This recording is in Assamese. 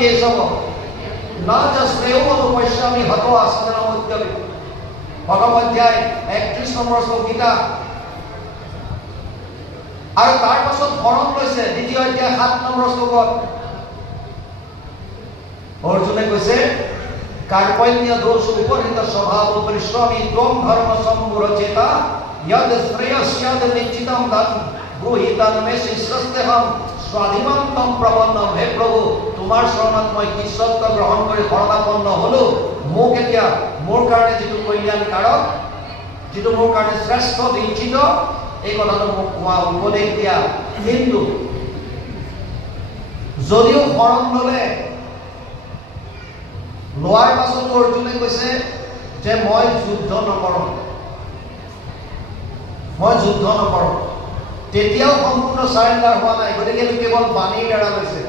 केशव न जस्मेव अनुपश्यामि हतो आसनमोद्यमे भगवद्ध्याय 31 নম্বৰ শ্লোক গীতা আৰু তাৰ পাছত ভৰণ লৈছে দ্বিতীয় অধ্যায় 7 নম্বৰ শ্লোকত অৰ্জুনে কৈছে कार्पण्य दोष उपरहित स्वभाव परिश्रमी त्वं धर्म सम्मुरचेता यद श्रेयस्याद निश्चितं तत् ब्रूहि तन्मे शिष्यस्तेहं स्वाधिमन्तं प्रपन्नम। हे प्रभु তোমাৰ শৰণত মই কি সত্য গ্ৰহণ কৰি শৰণাপন্ন হলো মোক এতিয়া মোৰ কাৰণে যিটো কল্যাণকাৰক যিটো মোৰ কাৰণে শ্ৰেষ্ঠ বিচিত এই কথাটো মোক কোৱা উপদেশ দিয়া। কিন্তু যদিও শৰণ ললে লোৱাৰ পাছত অৰ্জুনে কৈছে যে মই যুদ্ধ নকৰো তেতিয়াও সম্পূৰ্ণ সাৰেণ্ডাৰ হোৱা নাই, গতিকে কেৱল বাণীৰ দ্বাৰা কৈছে।